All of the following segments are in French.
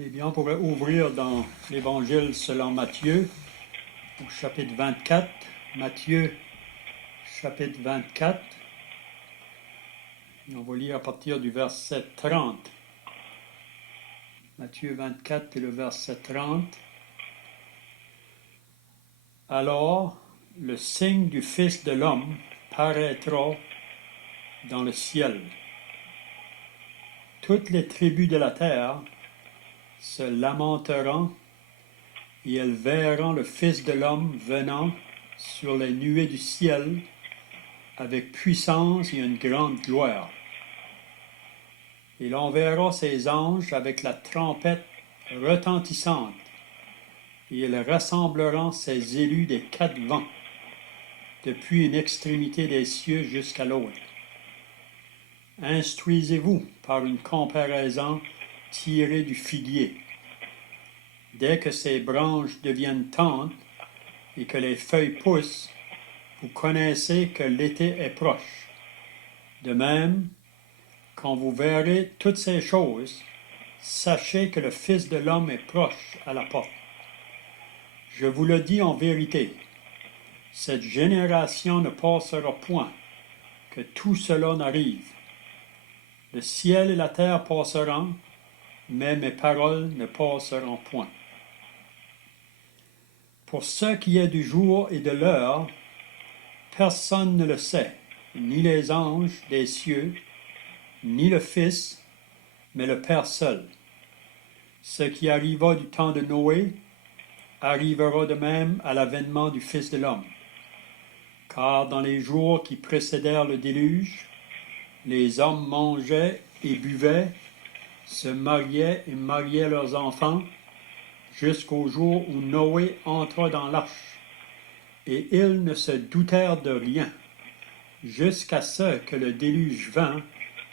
Eh bien, on pourrait ouvrir dans l'Évangile selon Matthieu, au chapitre 24. Matthieu, chapitre 24. Et on va lire à partir du verset 30. Matthieu 24 et le verset 30. Alors, le signe du Fils de l'homme paraîtra dans le ciel. Toutes les tribus de la terre se lamenteront et elles verront le Fils de l'homme venant sur les nuées du ciel avec puissance et une grande gloire. Et l'on verra ses anges avec la trompette retentissante, et ils rassembleront ses élus des quatre vents, depuis une extrémité des cieux jusqu'à l'autre. Instruisez-vous par une comparaison tirée du figuier. Dès que ses branches deviennent tendres et que les feuilles poussent, vous connaissez que l'été est proche. De même, quand vous verrez toutes ces choses, sachez que le Fils de l'homme est proche à la porte. Je vous le dis en vérité, cette génération ne passera point, que tout cela n'arrive. Le ciel et la terre passeront, mais mes paroles ne passeront point. Pour ce qui est du jour et de l'heure, personne ne le sait, ni les anges des cieux, ni le Fils, mais le Père seul. Ce qui arriva du temps de Noé arrivera de même à l'avènement du Fils de l'homme. Car dans les jours qui précédèrent le déluge, les hommes mangeaient et buvaient, se mariaient et mariaient leurs enfants, jusqu'au jour où Noé entra dans l'arche. Et ils ne se doutèrent de rien, jusqu'à ce que le déluge vint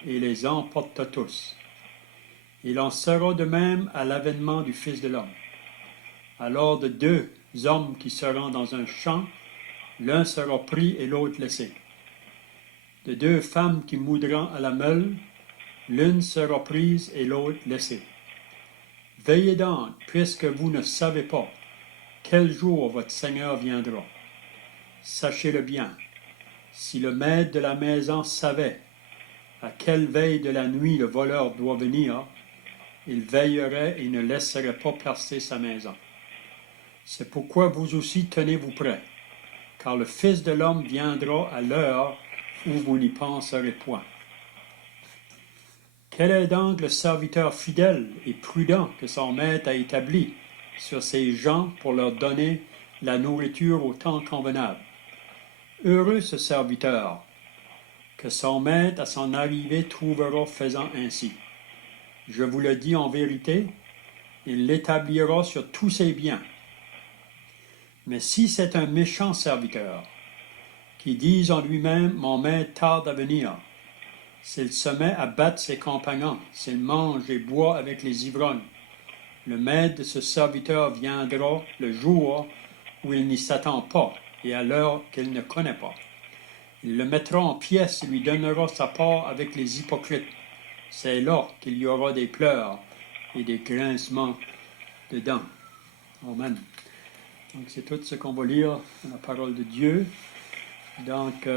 et les emporta tous. Il en sera de même à l'avènement du Fils de l'homme. Alors de deux hommes qui seront dans un champ, l'un sera pris et l'autre laissé. De deux femmes qui moudront à la meule, l'une sera prise et l'autre laissée. Veillez donc, puisque vous ne savez pas quel jour votre Seigneur viendra. Sachez-le bien, si le maître de la maison savait à quelle veille de la nuit le voleur doit venir, il veillerait et ne laisserait pas percer sa maison. C'est pourquoi vous aussi tenez-vous prêts, car le Fils de l'homme viendra à l'heure où vous n'y penserez point. Quel est donc le serviteur fidèle et prudent que son maître a établi sur ses gens pour leur donner la nourriture au temps convenable? Heureux ce serviteur, que son maître à son arrivée trouvera faisant ainsi. Je vous le dis en vérité, il l'établira sur tous ses biens. Mais si c'est un méchant serviteur, qui dit en lui-même, mon maître tarde à venir, s'il se met à battre ses compagnons, s'il mange et boit avec les ivrognes, le maître de ce serviteur viendra le jour où il n'y s'attend pas et à l'heure qu'il ne connaît pas. Il le mettra en pièces et lui donnera sa part avec les hypocrites. C'est là qu'il y aura des pleurs et des grincements de dents. Amen. Donc c'est tout ce qu'on va lire dans la parole de Dieu. Donc,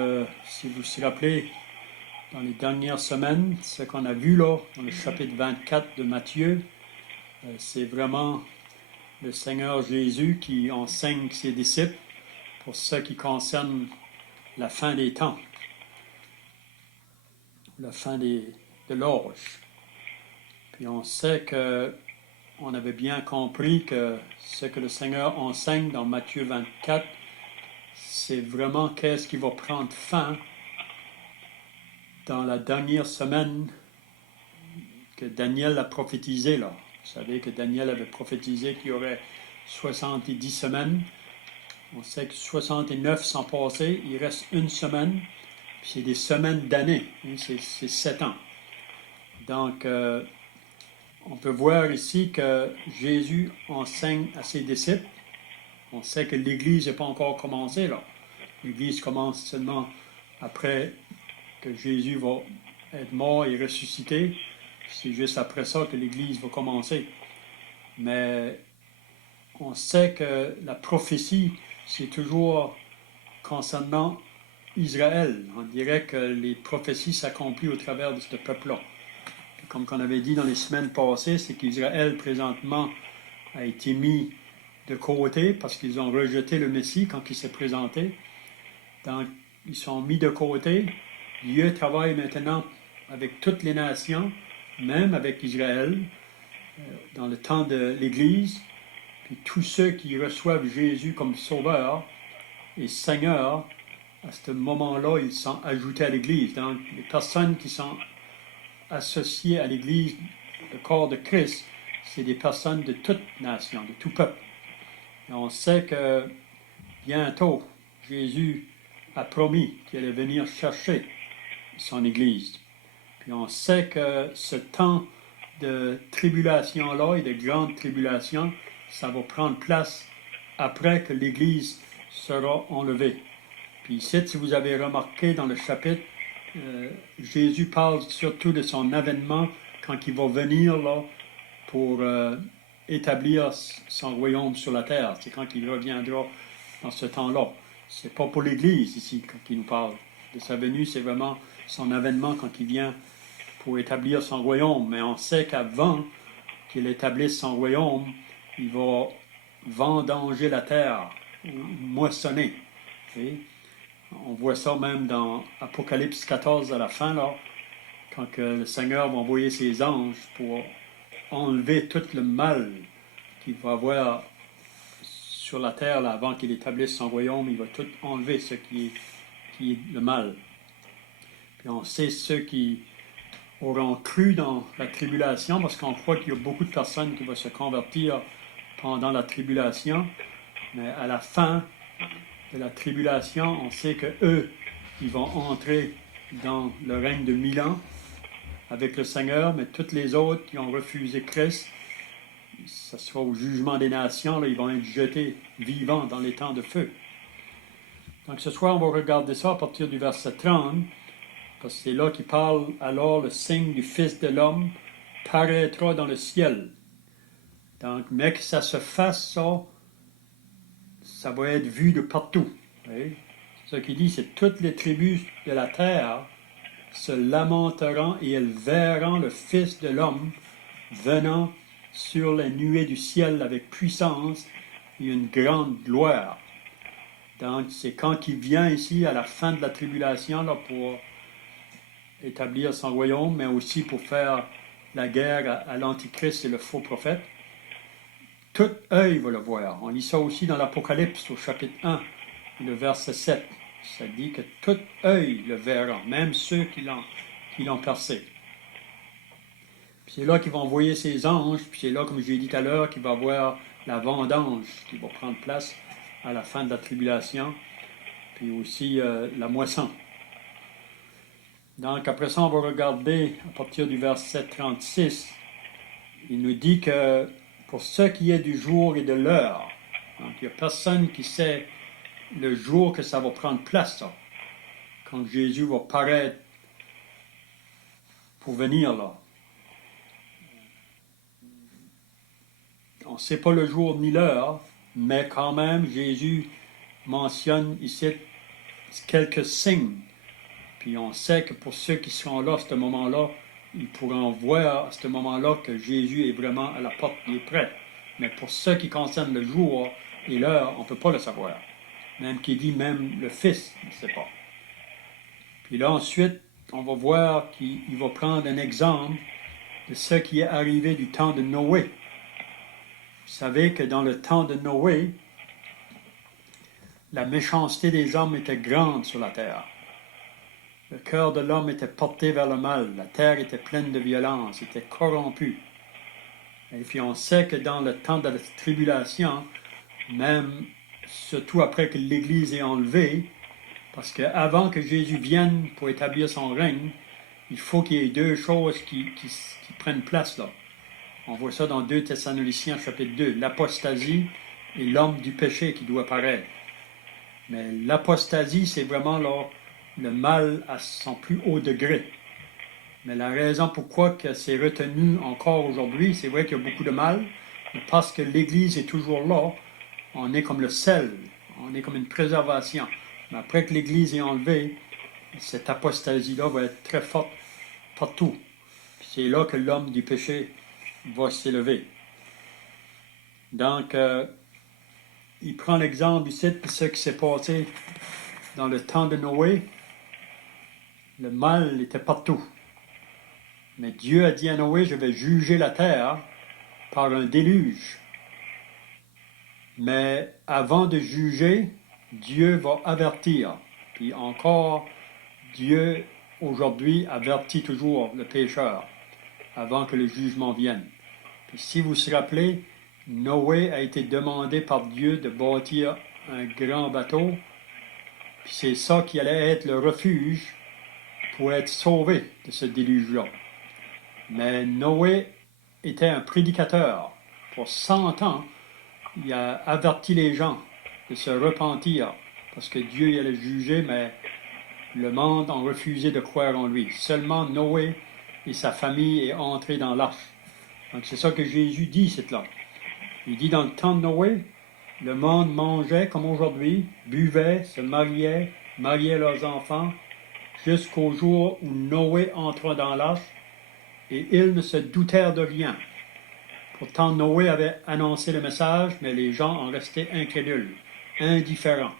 si vous vous rappelez, dans les dernières semaines, ce qu'on a vu là, dans le chapitre 24 de Matthieu, c'est vraiment le Seigneur Jésus qui enseigne ses disciples pour ce qui concerne la fin des temps, la fin de l'âge. Puis on sait qu'on avait bien compris que ce que le Seigneur enseigne dans Matthieu 24, c'est vraiment qu'est-ce qui va prendre fin dans la dernière semaine que Daniel a prophétisé là. Vous savez que Daniel avait prophétisé qu'il y aurait 70 semaines. On sait que 69 sont passées, il reste une semaine, puis c'est des semaines d'années, hein, c'est 7 ans. Donc, on peut voir ici que Jésus enseigne à ses disciples. On sait que l'Église n'est pas encore commencée là. L'Église commence seulement après que Jésus va être mort et ressuscité. C'est juste après ça que l'Église va commencer. mais on sait que la prophétie, c'est toujours concernant Israël. On dirait que les prophéties s'accomplissent au travers de ce peuple-là. Comme on avait dit dans les semaines passées, c'est qu'Israël, présentement, a été mis de côté parce qu'ils ont rejeté le Messie quand il s'est présenté. Donc, ils sont mis de côté. Dieu travaille maintenant avec toutes les nations, même avec Israël, dans le temps de l'Église. Puis tous ceux qui reçoivent Jésus comme Sauveur et Seigneur, à ce moment-là, ils sont ajoutés à l'Église. Donc, les personnes qui sont associées à l'Église, le corps de Christ, c'est des personnes de toute nation, de tout peuple. Et on sait que bientôt, Jésus a promis qu'il allait venir chercher son Église. Puis on sait que ce temps de tribulation-là et de grande tribulation, ça va prendre place après que l'Église sera enlevée. Puis ici, si vous avez remarqué dans le chapitre, Jésus parle surtout de son avènement quand il va venir là pour établir son royaume sur la terre. C'est quand il reviendra dans ce temps-là. C'est pas pour l'Église ici quand il nous parle de sa venue, c'est vraiment son avènement quand il vient pour établir son royaume. Mais on sait qu'avant qu'il établisse son royaume, il va vendanger la terre, moissonner. Okay? On voit ça même dans Apocalypse 14 à la fin, là, quand que le Seigneur va envoyer ses anges pour enlever tout le mal qu'il va avoir sur la terre là, avant qu'il établisse son royaume. Il va tout enlever ce qui est le mal. Puis on sait ceux qui auront cru dans la tribulation, parce qu'on croit qu'il y a beaucoup de personnes qui vont se convertir pendant la tribulation, mais à la fin de la tribulation, on sait que eux, ils vont entrer dans le règne de 1000 ans avec le Seigneur, mais toutes les autres qui ont refusé Christ, ce sera au jugement des nations, là, ils vont être jetés vivants dans les temps de feu. Donc ce soir, on va regarder ça à partir du verset 30, parce que c'est là qu'il parle, alors le signe du Fils de l'homme paraîtra dans le ciel. Donc, mais que ça se fasse, ça va être vu de partout. Oui? Ce qu'il dit, c'est toutes les tribus de la terre se lamenteront et elles verront le Fils de l'homme venant sur les nuées du ciel avec puissance et une grande gloire. Donc, c'est quand il vient ici à la fin de la tribulation là, pour établir son royaume, mais aussi pour faire la guerre à l'Antichrist et le faux prophète. Tout œil va le voir. On lit ça aussi dans l'Apocalypse au chapitre 1, le verset 7. Ça dit que tout œil le verra, même ceux qui l'ont percé. Puis c'est là qu'il va envoyer ses anges, puis c'est là, comme j'ai dit tout à l'heure, qu'il va avoir la vendange qui va prendre place à la fin de la tribulation, puis aussi la moisson. Donc après ça, on va regarder à partir du verset 36. Il nous dit que pour ce qui est du jour et de l'heure, donc il n'y a personne qui sait le jour que ça va prendre place, ça, quand Jésus va paraître pour venir là. On ne sait pas le jour ni l'heure, mais quand même, Jésus mentionne ici quelques signes. Puis on sait que pour ceux qui seront là à ce moment-là, ils pourront voir à ce moment-là que Jésus est vraiment à la porte, il est prêt. Mais pour ce qui concerne le jour et l'heure, on ne peut pas le savoir. Même qu'il dit, même le Fils ne sait pas. Puis là, ensuite, on va voir qu'il va prendre un exemple de ce qui est arrivé du temps de Noé. Vous savez que dans le temps de Noé, la méchanceté des hommes était grande sur la terre. Le cœur de l'homme était porté vers le mal. La terre était pleine de violence, était corrompue. Et puis on sait que dans le temps de la tribulation, même surtout après que l'Église est enlevée, parce qu'avant que Jésus vienne pour établir son règne, il faut qu'il y ait deux choses qui prennent place là. On voit ça dans 2 Thessaloniciens chapitre 2, l'apostasie et l'homme du péché qui doit paraître. Mais l'apostasie, c'est vraiment là, le mal à son plus haut degré. Mais la raison pourquoi que c'est retenu encore aujourd'hui, c'est vrai qu'il y a beaucoup de mal, Parce que l'Église est toujours là, on est comme le sel, on est comme une préservation. Mais après que l'Église est enlevée, cette apostasie-là va être très forte partout. C'est là que l'homme du péché va s'élever. Donc, il prend l'exemple ici de ce qui s'est passé dans le temps de Noé. Le mal était partout. Mais Dieu a dit à Noé, je vais juger la terre par un déluge. Mais avant de juger, Dieu va avertir. Puis encore, Dieu aujourd'hui avertit toujours le pécheur avant que le jugement vienne. Puis si vous vous rappelez, Noé a été demandé par Dieu de bâtir un grand bateau. Puis c'est ça qui allait être le refuge pour être sauvé de ce déluge-là. Mais Noé était un prédicateur. Pour 100 ans, il a averti les gens de se repentir parce que Dieu y allait juger, mais le monde a refusé de croire en lui. Seulement Noé et sa famille est entré dans l'arche. Donc c'est ça que Jésus dit, c'est là. Il dit dans le temps de Noé, le monde mangeait comme aujourd'hui, buvait, se mariait leurs enfants, jusqu'au jour où Noé entra dans l'arche, et ils ne se doutèrent de rien. Pourtant, Noé avait annoncé le message, mais les gens en restaient incrédules, indifférents.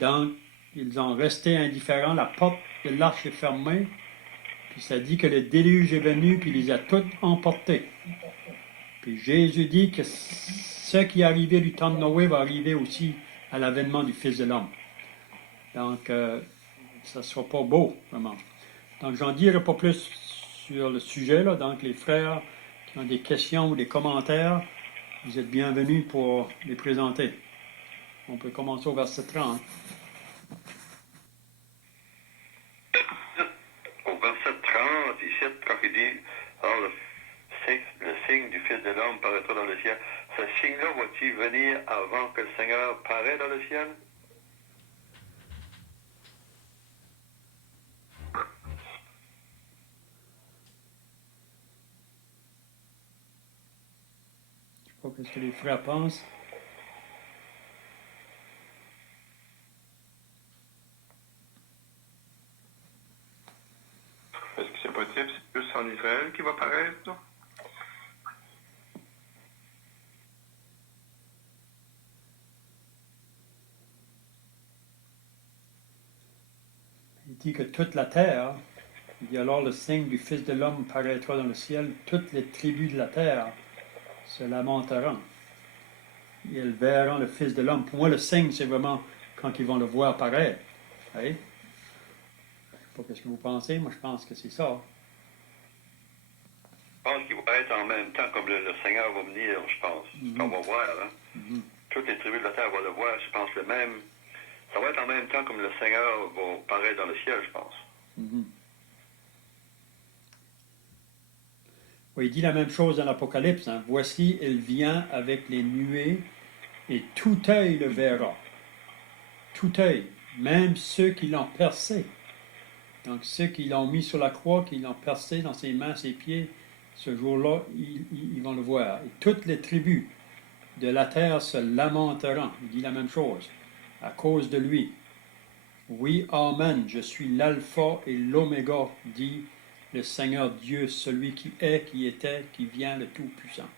Donc, ils ont resté indifférents, la porte de l'arche est fermée, puis ça dit que le déluge est venu, puis il les a tous emportés. Puis Jésus dit que ce qui est arrivé du temps de Noé va arriver aussi à l'avènement du Fils de l'homme. Donc, ça ne sera pas beau, vraiment. Donc, j'en dirai pas plus sur le sujet, là. Donc, les frères qui ont des questions ou des commentaires, vous êtes bienvenus pour les présenter. On peut commencer au verset 30. Au verset 30, ici, quand il dit, alors le signe du Fils de l'homme paraîtra dans le ciel, ce signe-là va-t-il venir avant que le Seigneur paraît dans le ciel? Je ne sais pas ce que les frères pensent. Est-ce que c'est possible? C'est plus en Israël qui va paraître, là? Il dit que toute la terre, il dit alors le signe du Fils de l'homme paraîtra dans le ciel, toutes les tribus de la terre se lamenteront. Et elles verront le Fils de l'homme. Pour moi, le signe, c'est vraiment quand ils vont le voir paraître. Oui? Je ne sais pas ce que vous pensez, moi je pense que c'est ça. Je pense qu'il va être en même temps comme le Seigneur va venir, je pense. On va voir, hein? Toutes les tribus de la terre vont le voir, je pense le même. Ça va être en même temps comme le Seigneur va paraître dans le ciel, je pense. Oui, il dit la même chose dans l'Apocalypse. Hein. Voici, il vient avec les nuées, et tout œil le verra. Tout œil, même ceux qui l'ont percé. Donc ceux qui l'ont mis sur la croix, qui l'ont percé dans ses mains, ses pieds, ce jour-là, ils vont le voir. Et toutes les tribus de la terre se lamenteront. Il dit la même chose, à cause de lui. Oui, Amen, je suis l'alpha et l'oméga, dit le Seigneur Dieu, celui qui est, qui était, qui vient, le Tout-Puissant.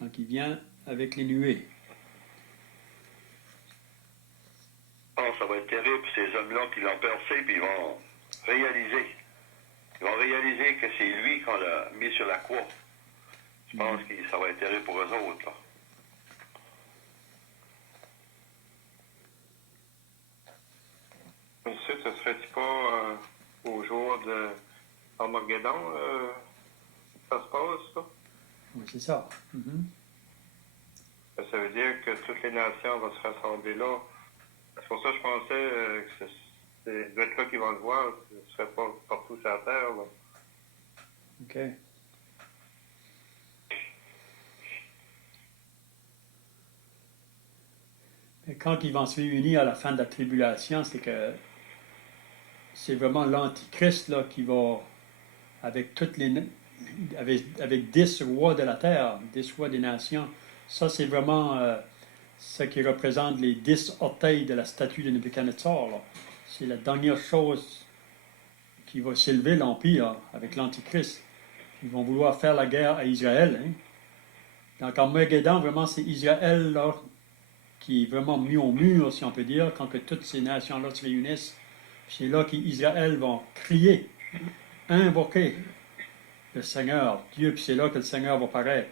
Donc il vient avec les nuées. Oh, ça va être terrible, ces hommes-là qui l'ont percé, puis ils vont réaliser. Ils vont réaliser que c'est lui qu'on l'a mis sur la croix. Je pense que ça va être terrible pour eux autres, là. Mais ça serait-il pas au jour de Armageddon, ça se passe, ça? Oui, c'est ça. Ça veut dire que toutes les nations vont se rassembler là. C'est pour ça que je pensais que c'est doit être là qu'ils vont le voir, ce ne serait pas partout sur la terre, là. OK. Et quand ils vont se réunir à la fin de la tribulation, c'est que c'est vraiment l'Antichrist là, qui va, avec toutes avec 10 rois de la terre, 10 rois des nations. Ça, c'est vraiment ce qui représente les 10 orteils de la statue de Nebuchadnezzar. C'est la dernière chose qui va s'élever, l'Empire, avec l'Antichrist. Ils vont vouloir faire la guerre à Israël. Hein. Donc, Armageddon, vraiment, c'est Israël là, qui est vraiment mis au mur, si on peut dire, quand que toutes ces nations-là se réunissent. C'est là qu'Israël va crier, invoquer le Seigneur, Dieu, puis c'est là que le Seigneur va paraître.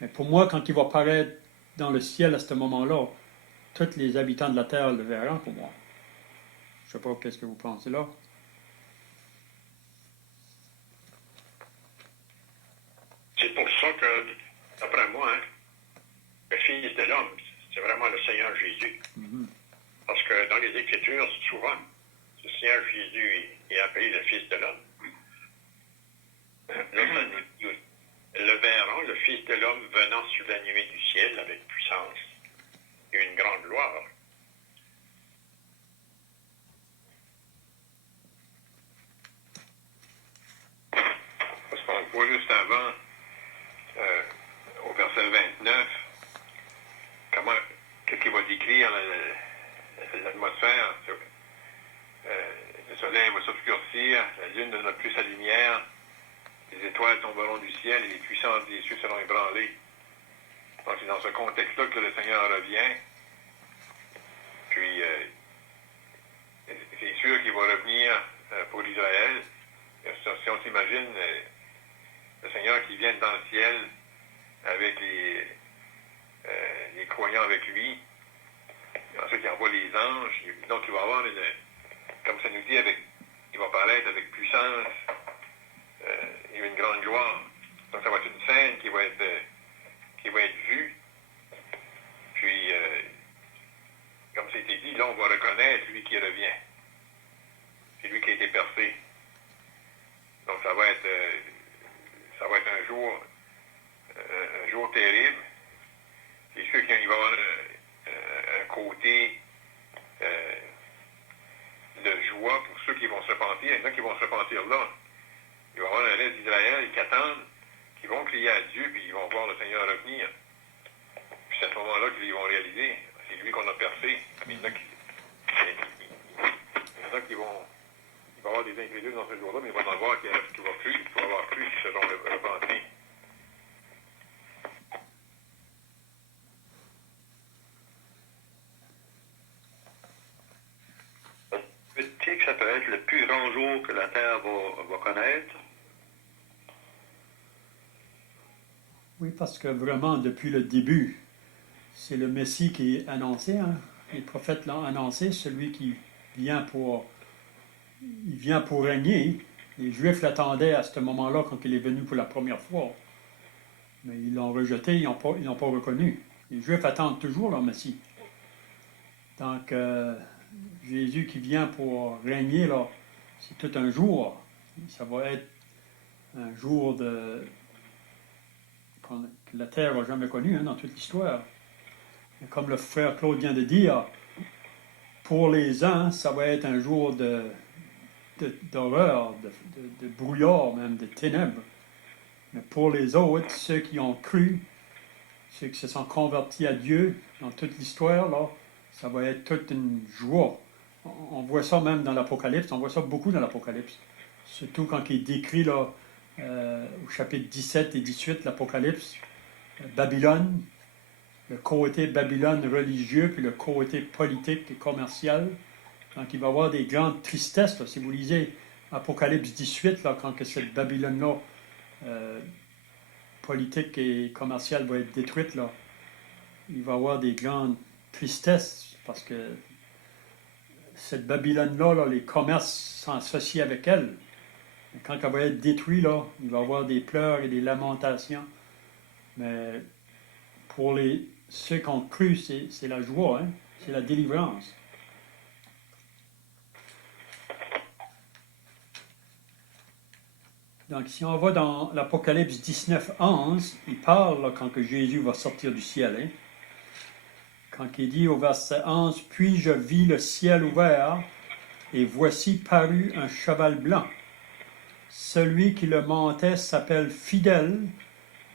Mais pour moi, quand il va paraître dans le ciel à ce moment-là, tous les habitants de la terre le verront pour moi. Je ne sais pas qu'est-ce que vous pensez là. C'est pour ça que, d'après moi, hein, le Fils de l'homme, c'est vraiment le Seigneur Jésus. Parce que dans les Écritures, souvent, le Seigneur Jésus est appelé le Fils de l'homme. Là, ça nous le verrons, le Fils de l'homme venant sur la nuée du ciel avec puissance et une grande gloire. Parce qu'on voit juste avant, au verset 29, qu'est-ce qu'il va décrire l'atmosphère. Le soleil va s'obscurcir, la lune ne donnera plus sa lumière, les étoiles tomberont du ciel et les puissances des cieux seront ébranlées. Donc c'est dans ce contexte-là que le Seigneur revient. Puis c'est sûr qu'il va revenir pour Israël. Si on s'imagine le Seigneur qui vient dans le ciel avec les croyants avec lui, et ensuite il envoie les anges, donc il va avoir comme ça nous dit, il va paraître avec puissance et une grande gloire. Donc ça va être une scène qui va être vue. Puis, comme c'était dit, là on va reconnaître lui qui revient. C'est lui qui a été percé. Donc ça va être un jour terrible. C'est sûr qu'il va y avoir un côté de joie pour ceux qui vont se repentir. Il y en a qui vont se repentir là. Il va y avoir un reste d'Israël qui attendent, qui vont crier à Dieu, puis ils vont voir le Seigneur revenir. Puis c'est à ce moment-là qu'ils vont réaliser, c'est lui qu'on a percé. Mais il y en a qui vont... Il va y avoir des incrédules dans ce jour-là, mais il va en avoir qui vont cru, qui vont avoir cru, qui seront repentis. Peut-être que ça peut être le plus grand jour que la Terre va connaître. Oui, parce que vraiment, depuis le début, c'est le Messie qui est annoncé. Hein? Les prophètes l'ont annoncé, celui qui vient pour régner. Les Juifs l'attendaient à ce moment-là quand il est venu pour la première fois. Mais ils l'ont rejeté, ils n'ont pas reconnu. Les Juifs attendent toujours leur Messie. Donc, Jésus qui vient pour régner, là, c'est tout un jour. Ça va être un jour que la terre n'a jamais connu dans toute l'histoire. Et comme le frère Claude vient de dire, pour les uns, ça va être un jour d'horreur, de brouillard même, de ténèbres. Mais pour les autres, ceux qui ont cru, ceux qui se sont convertis à Dieu dans toute l'histoire, là, ça va être toute une joie. On voit ça même dans l'Apocalypse, on voit ça beaucoup dans l'Apocalypse. Surtout quand il est décrit là, au chapitre 17 et 18, l'Apocalypse, Babylone, le côté Babylone religieux, puis le côté politique et commercial. Donc il va y avoir des grandes tristesses. Là. Si vous lisez Apocalypse 18, là, quand que cette Babylone-là, politique et commerciale, va être détruite, là, il va y avoir des grandes tristesses, parce que cette Babylone-là, là, les commerces sont associés avec elle. Et quand elle va être détruite, là, il va y avoir des pleurs et des lamentations. Mais pour ceux qui ont cru, c'est la joie, hein? C'est la délivrance. Donc, si on va dans l'Apocalypse 19, 11, il parle là, quand que Jésus va sortir du ciel. Hein? Quand il dit au verset 11, « Puis je vis le ciel ouvert, et voici parut un cheval blanc. celui qui le montait s'appelle fidèle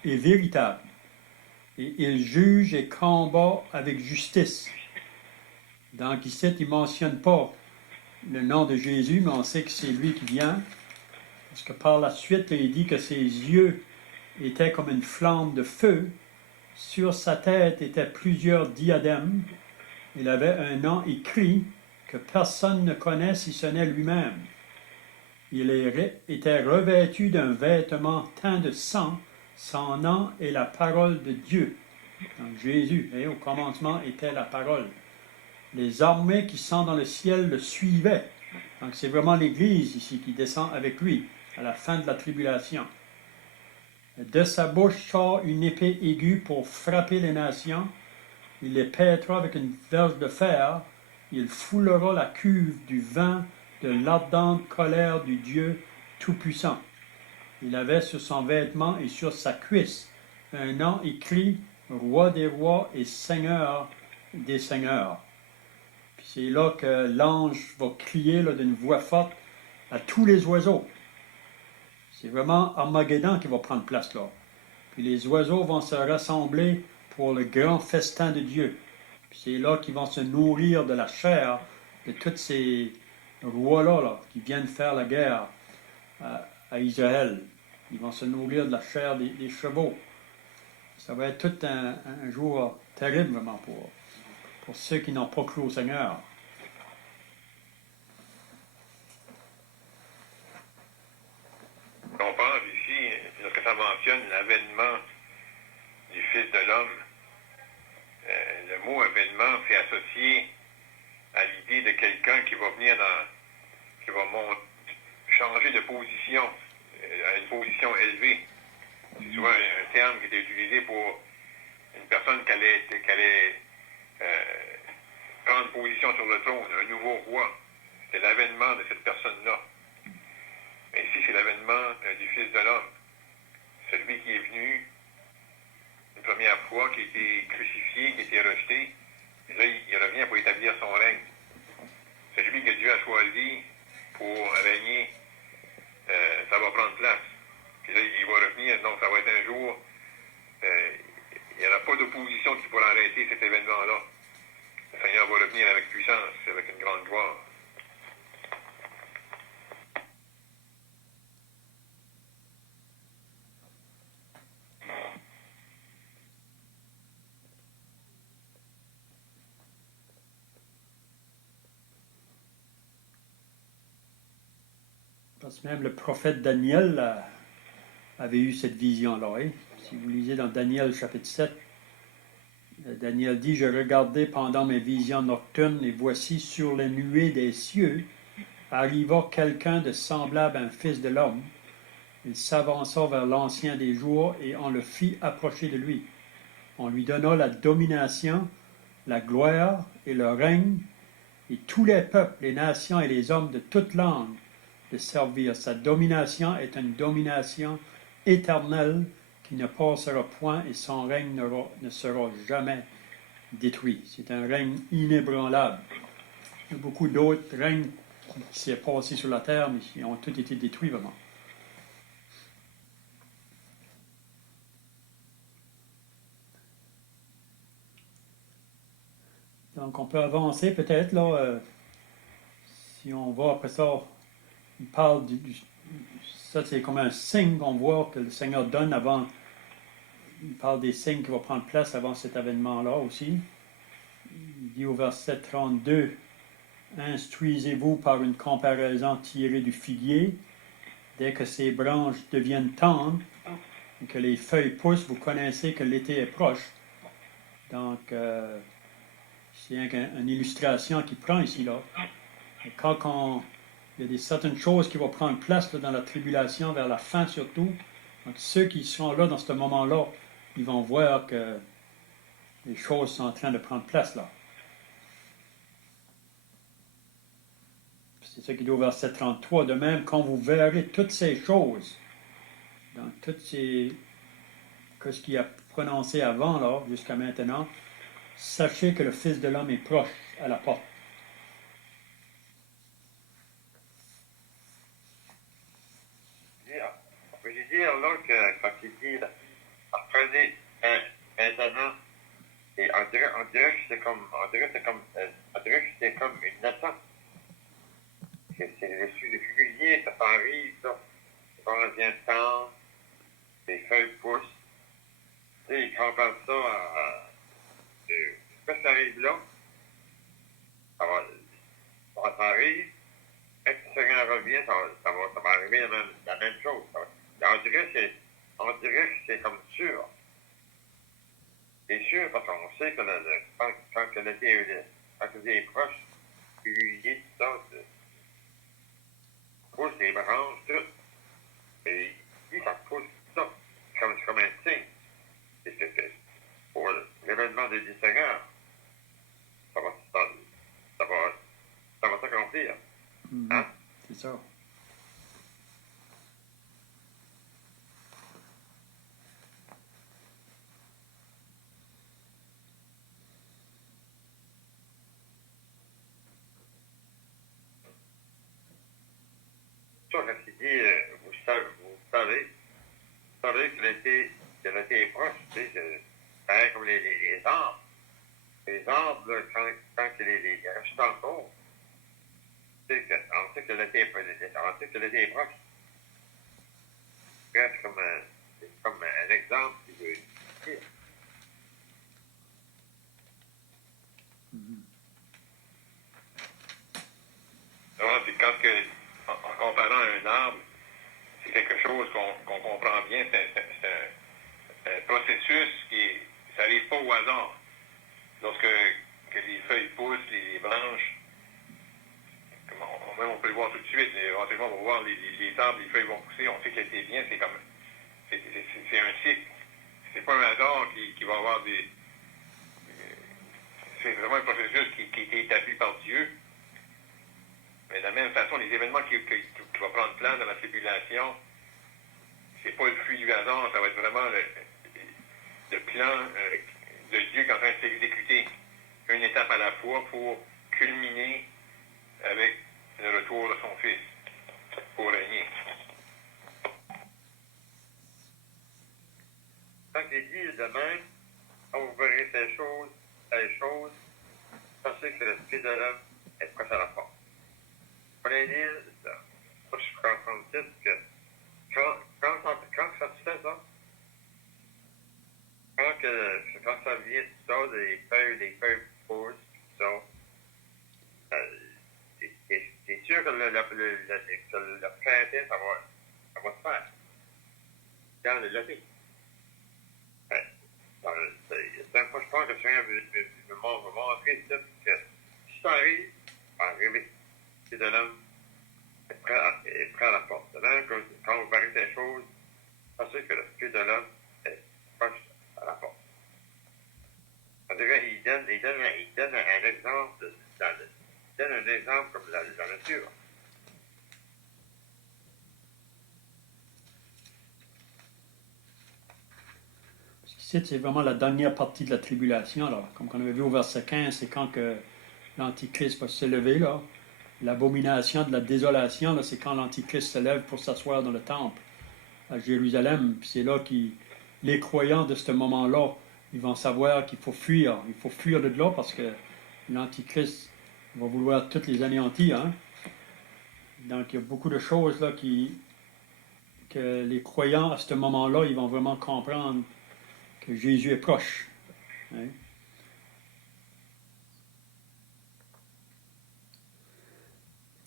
et véritable, et il juge et combat avec justice. Donc ici, il ne mentionne pas le nom de Jésus, mais on sait que c'est lui qui vient, parce que par la suite, il dit que ses yeux étaient comme une flamme de feu, sur sa tête étaient plusieurs diadèmes, il avait un nom écrit que personne ne connaît si ce n'est lui-même. Il était revêtu d'un vêtement teint de sang, son nom est la parole de Dieu. Donc Jésus, et au commencement était la parole. Les armées qui sont dans le ciel le suivaient. Donc c'est vraiment l'Église ici qui descend avec lui à la fin de la tribulation. De sa bouche sort une épée aiguë pour frapper les nations. Il les pètera avec une verge de fer. Il foulera la cuve du vin de l'ardente colère du Dieu Tout-Puissant. Il avait sur son vêtement et sur sa cuisse un nom écrit « Roi des rois et Seigneur des seigneurs ». Puis c'est là que l'ange va crier d'une voix forte à tous les oiseaux. C'est vraiment Armageddon qui va prendre place là. Puis les oiseaux vont se rassembler pour le grand festin de Dieu. Puis c'est là qu'ils vont se nourrir de la chair de tous ces rois-là qui viennent faire la guerre à Israël. Ils vont se nourrir de la chair des chevaux. Ça va être tout un jour terrible vraiment pour ceux qui n'ont pas cru au Seigneur. On pense ici, lorsque ça mentionne l'avènement du Fils de l'homme, le mot avènement, c'est associé à l'idée de quelqu'un qui va venir qui va changer de position, à une position élevée. C'est souvent un terme qui est utilisé pour une personne qui allait prendre position sur le trône, un nouveau roi. C'est l'avènement de cette personne-là. Mais ici, c'est l'avènement du Fils de l'homme. Celui qui est venu une première fois, qui a été crucifié, qui a été rejeté, et là, il revient pour établir son règne. Celui que Dieu a choisi pour régner, ça va prendre place. Puis là, il va revenir, donc ça va être un jour, il n'y aura pas d'opposition qui pourra arrêter cet événement-là. Le Seigneur va revenir avec puissance, avec une grande gloire. Parce que même le prophète Daniel avait eu cette vision-là. Hein? Si vous lisez dans Daniel chapitre 7, Daniel dit « Je regardais pendant mes visions nocturnes, et voici sur les nuées des cieux arriva quelqu'un de semblable à un fils de l'homme. Il s'avança vers l'ancien des jours, et on le fit approcher de lui. On lui donna la domination, la gloire et le règne, et tous les peuples, les nations et les hommes de toute langue de servir. Sa domination est une domination éternelle qui ne passera point et son règne ne sera jamais détruit. C'est un règne inébranlable. Il y a beaucoup d'autres règnes qui s'est passé sur la terre, mais qui ont tous été détruits vraiment. Donc on peut avancer peut-être là, si on va après ça. Il parle ça c'est comme un signe qu'on voit que le Seigneur donne avant. Il parle des signes qui vont prendre place avant cet événement-là aussi. Il dit au verset 32, « Instruisez-vous par une comparaison tirée du figuier. Dès que ses branches deviennent tendres et que les feuilles poussent, vous connaissez que l'été est proche. » Donc, c'est une illustration qu'il prend ici, là. Et quand il y a certaines choses qui vont prendre place là, dans la tribulation, vers la fin surtout. Donc, ceux qui sont là dans ce moment-là, ils vont voir que les choses sont en train de prendre place là. C'est ça qui dit au verset 33. De même, quand vous verrez toutes ces choses, donc toutes ces que ce qu'il a prononcé avant là, jusqu'à maintenant, sachez que le Fils de l'homme est proche à la porte. comme, on dirait que c'est comme une naissance. C'est le février, ça s'arrive, ça. Quand on vient de temps, les feuilles poussent. Tu sais, ils comparent ça à quand ça arrive là, ça arrive, quand le Seigneur revient, ça va arriver la même chose. On dirait que c'est comme sûr. C'est sûr parce qu'on sait que quand l'été est proche, février, tout ça, ça pousse les branches, tout. Et si ça pousse tout ça, c'est comme un signe. C'est pour l'événement du Seigneur, ça va s'accomplir. Hein? C'est ça. Ça, quand il dit, vous savez que l'été est proche, tu sais, c'est pareil comme les arbres. Les arbres, là, quand les rachètent encore, on sait que l'été est proche. C'est comme un exemple qui veut dire. Alors, c'est quand que, en comparant à un arbre, c'est quelque chose qu'on comprend bien. C'est un processus ça n'arrive pas au hasard. Lorsque les feuilles poussent, les branches, on peut le voir tout de suite. Éventuellement, on va voir les arbres, les feuilles vont pousser. On sait que l'été vient, c'est un cycle. C'est pas un hasard qui va avoir des. C'est vraiment un processus qui a été établi par Dieu. Mais de la même façon, les événements qui vont prendre place dans la tribulation, c'est pas le fruit du hasard, ça va être vraiment le plan de Dieu qui est en train de s'exécuter une étape à la fois pour culminer avec le retour de son Fils pour régner. Quand il dit demain, quand vous verrez ces choses, sachez que le Fils de l'homme est proche à la porte. On est dit, moi je suis consciente que quand ça se fait ça, quand ça vient tout ça, des feuilles poussent, tout ça, c'est sûr que le printemps, ça va se faire. Dans le lobby. C'est fois, je pense que le Seigneur me montrer ça, que si ça arrive, ça va arriver. C'est de l'homme est prêt à la porte. Quand vous verrez ces choses, sachez que le Fils de l'homme est proche à la porte. On dirait il donne un exemple comme la nature. Ici, c'est vraiment la dernière partie de la tribulation. Là. Comme on avait vu au verset 15, c'est quand que l'Antichrist va se lever. Là. L'abomination de la désolation, là, c'est quand l'Antichrist se lève pour s'asseoir dans le temple à Jérusalem. Puis c'est là que les croyants de ce moment-là, ils vont savoir qu'il faut fuir. Il faut fuir de là parce que l'Antichrist va vouloir toutes les anéantir. Hein? Donc il y a beaucoup de choses là que les croyants à ce moment-là, ils vont vraiment comprendre que Jésus est proche. Hein?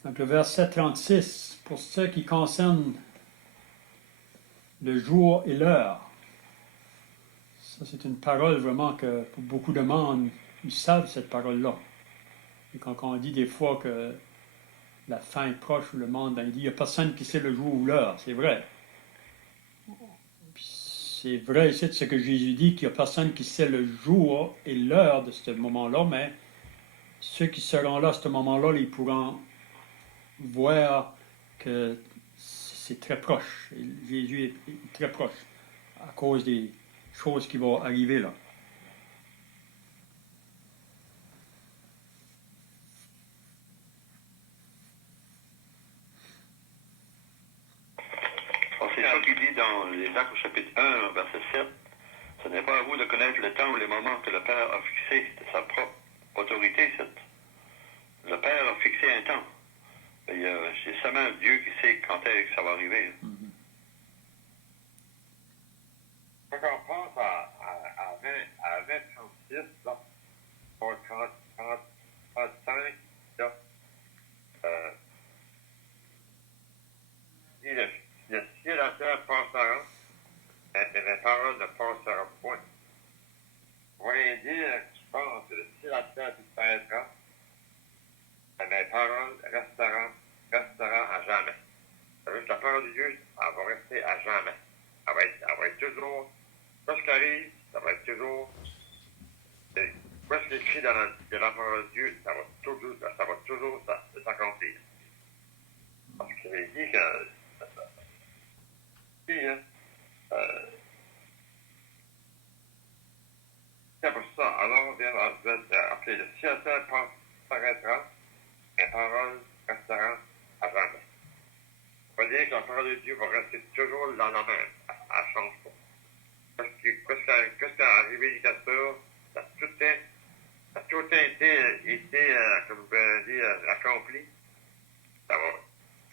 Donc le verset 36, pour ce qui concerne le jour et l'heure, ça c'est une parole vraiment que pour beaucoup de monde, ils savent cette parole-là. Et quand on dit des fois que la fin est proche, le monde, il dit il n'y a personne qui sait le jour ou l'heure, c'est vrai. Puis c'est vrai ici de ce que Jésus dit, qu'il n'y a personne qui sait le jour et l'heure de ce moment-là, mais ceux qui seront là à ce moment-là, ils pourront voir que c'est très proche. Et Jésus est très proche à cause des choses qui vont arriver là. C'est ça qu'il dit dans les Actes au chapitre 1, verset 7. Ce n'est pas à vous de connaître le temps ou les moments que le Père a fixé de sa propre autorité. Le Père a fixé un temps. C'est seulement Dieu qui sait quand est-ce que ça va arriver. Quand on pense à 2036, là, pour 35, là, si le ciel et la terre passeront, mais mes paroles ne passeront point. Vous voyez dire, je pense que le ciel et la terre disparaîtra, mais mes paroles resteront à jamais. C'est-à-dire que la parole de Dieu, elle va rester à jamais. Elle va être toujours, quoi ce qui arrive, ça va être toujours, quoi ce qui est écrit dans la parole de Dieu, ça va toujours s'accomplir. Parce qu'il est dit que, c'est pour ça, alors, ok, le ciel et la terre s'arrêtera, mes paroles resteront à jamais. Ça veut dire que la parole de Dieu va rester toujours dans la même. Elle ne change pas. Qu'est-ce qui est arrivé l'éducateur, ça a tout été comme vous l'avez dit, accompli. Ça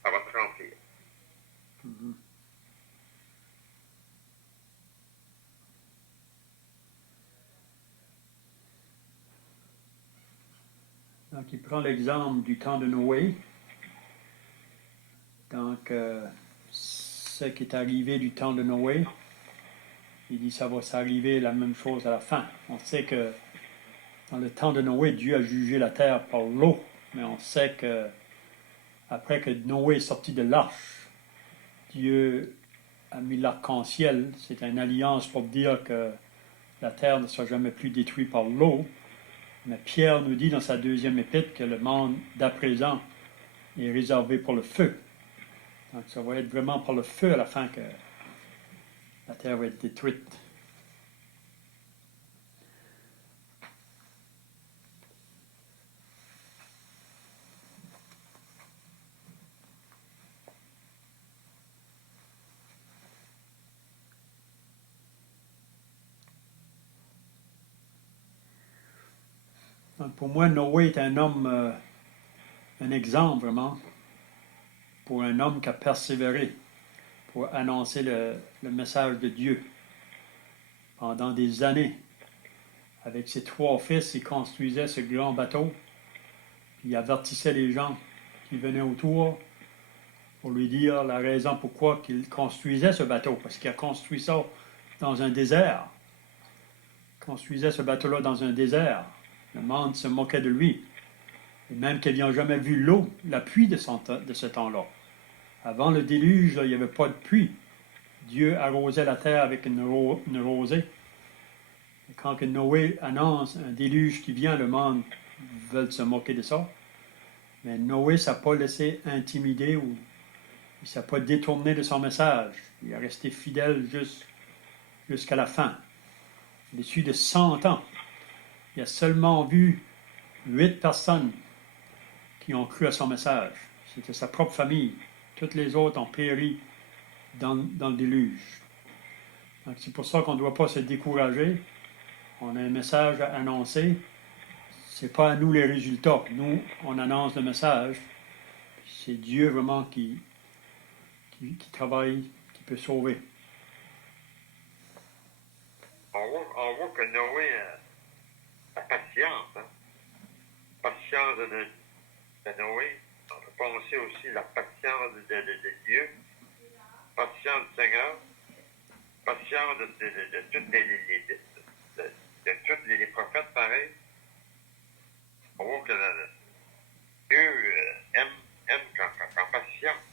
va s'accomplir. Donc, il prend l'exemple du temps de Noé. Donc, ce qui est arrivé du temps de Noé, il dit ça va s'arriver la même chose à la fin. On sait que dans le temps de Noé, Dieu a jugé la terre par l'eau, mais on sait que après que Noé est sorti de l'arche, Dieu a mis l'arc-en-ciel. C'est une alliance pour dire que la terre ne sera jamais plus détruite par l'eau. Mais Pierre nous dit dans sa deuxième épître que le monde d'à présent est réservé pour le feu. Donc ça va être vraiment par le feu à la fin que la terre va être détruite. Donc pour moi, Noé est un homme, un exemple vraiment, pour un homme qui a persévéré pour annoncer le message de Dieu. Pendant des années, avec ses 3 fils, il construisait ce grand bateau, puis il avertissait les gens qui venaient autour pour lui dire la raison pourquoi il construisait ce bateau, parce qu'il a construit ça dans un désert. Il construisait ce bateau-là dans un désert. Le monde se moquait de lui. Et même qu'ils n'ont jamais vu l'eau, la pluie de ce temps-là. Avant le déluge, là, il n'y avait pas de pluie. Dieu arrosait la terre avec une rosée. Et quand que Noé annonce un déluge qui vient, le monde veut se moquer de ça. Mais Noé ne s'est pas laissé intimider ou il ne s'est pas détourné de son message. Il est resté fidèle jusqu'à la fin. À l'issue de 100 ans, il a seulement vu 8 personnes qui ont cru à son message. C'était sa propre famille. Toutes les autres ont péri dans le déluge. Donc c'est pour ça qu'on ne doit pas se décourager. On a un message à annoncer. Ce n'est pas à nous les résultats. Nous, on annonce le message. C'est Dieu vraiment qui travaille, qui peut sauver. On voit que Noé a patience. Hein? Patience de Noé. On peut penser aussi la patience de Dieu. Patience du Seigneur. Patience de tous les prophètes pareils. On voit que Dieu aime quand patience.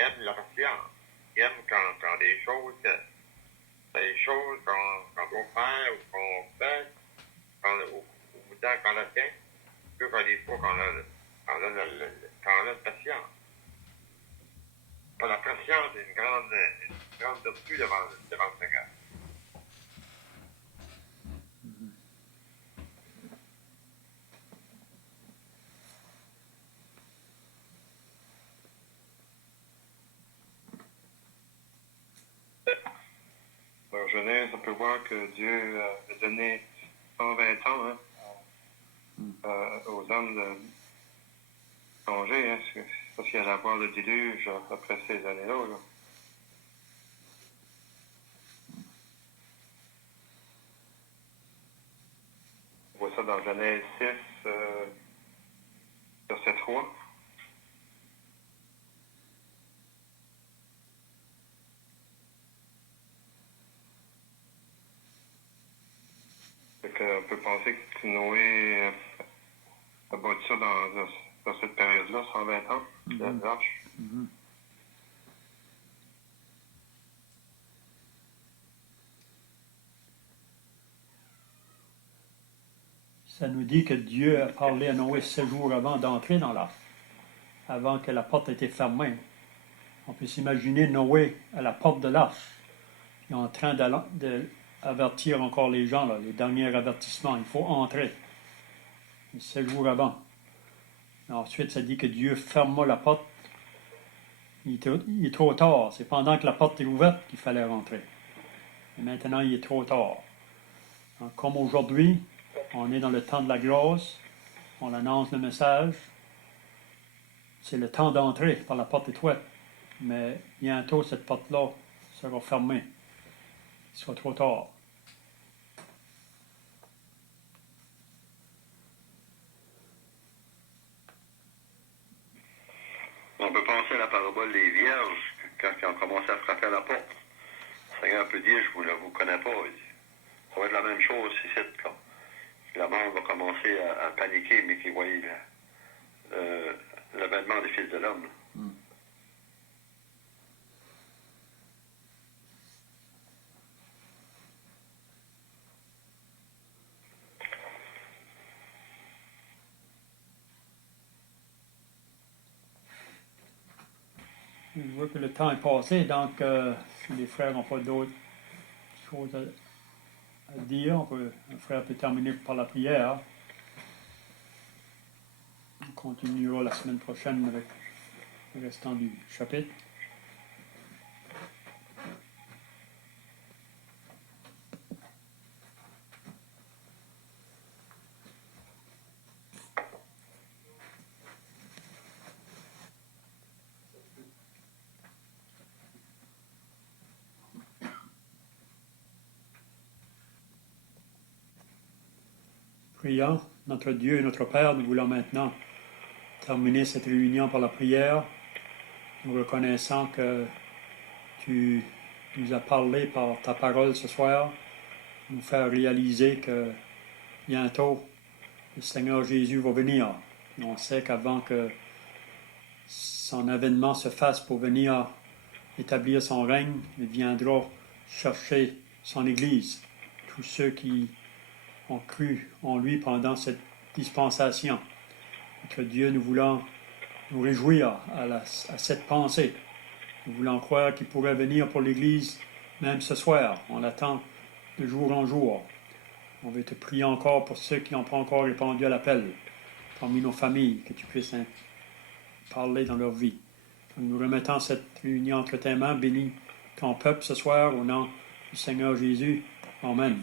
Aime la patience. Aime quand des choses qu'on doit faire ou qu'on fait, ou temps qu'on a fait, que quand des fois qu'on a la patience. La patience est une grande vertu devant le Seigneur. Dans Genèse, on peut voir que Dieu a donné 120 ans aux hommes de plonger, hein, parce qu'il y a la part de déluge après ces années-là. Là. On voit ça dans Genèse 6, verset 3. On peut penser que Noé a bâti ça dans cette période-là, 120 ans, de l'arche. Ça nous dit que Dieu a parlé à Noé 7 jours avant d'entrer dans l'arche, avant que la porte ait été fermée. On peut s'imaginer Noé à la porte de l'arche, puis en train d'avertir encore les gens, là, les derniers avertissements. Il faut entrer. 7 jours avant. Ensuite, ça dit que Dieu ferma la porte. Il est trop tard. C'est pendant que la porte est ouverte qu'il fallait rentrer. Et maintenant, il est trop tard. Donc, comme aujourd'hui, on est dans le temps de la grâce. On annonce le message. C'est le temps d'entrer par la porte étroite. Mais bientôt, cette porte-là sera fermée. Il sera trop tard. On peut penser à la parabole des vierges, quand ils ont commencé à frapper à la porte. Le Seigneur peut dire, je ne vous connais pas. Ça va être la même chose ici, quand la monde va commencer à paniquer, mais qu'ils voient l'avènement des fils de l'homme. Je vois que le temps est passé, donc si les frères n'ont pas d'autres choses à dire, un frère peut terminer par la prière. On continuera la semaine prochaine avec le restant du chapitre. Prions, notre Dieu et notre Père, nous voulons maintenant terminer cette réunion par la prière, nous reconnaissant que tu nous as parlé par ta parole ce soir, nous faire réaliser que bientôt le Seigneur Jésus va venir. Et on sait qu'avant que son avènement se fasse pour venir établir son règne, il viendra chercher son Église, tous ceux qui ont cru en lui pendant cette dispensation. Notre Dieu, nous voulons nous réjouir à cette pensée. Nous voulons croire qu'il pourrait venir pour l'Église même ce soir. On l'attend de jour en jour. On veut te prier encore pour ceux qui n'ont pas encore répondu à l'appel, parmi nos familles, que tu puisses parler dans leur vie. Nous remettons cette réunion entre tes mains. Bénis ton peuple ce soir au nom du Seigneur Jésus. Amen.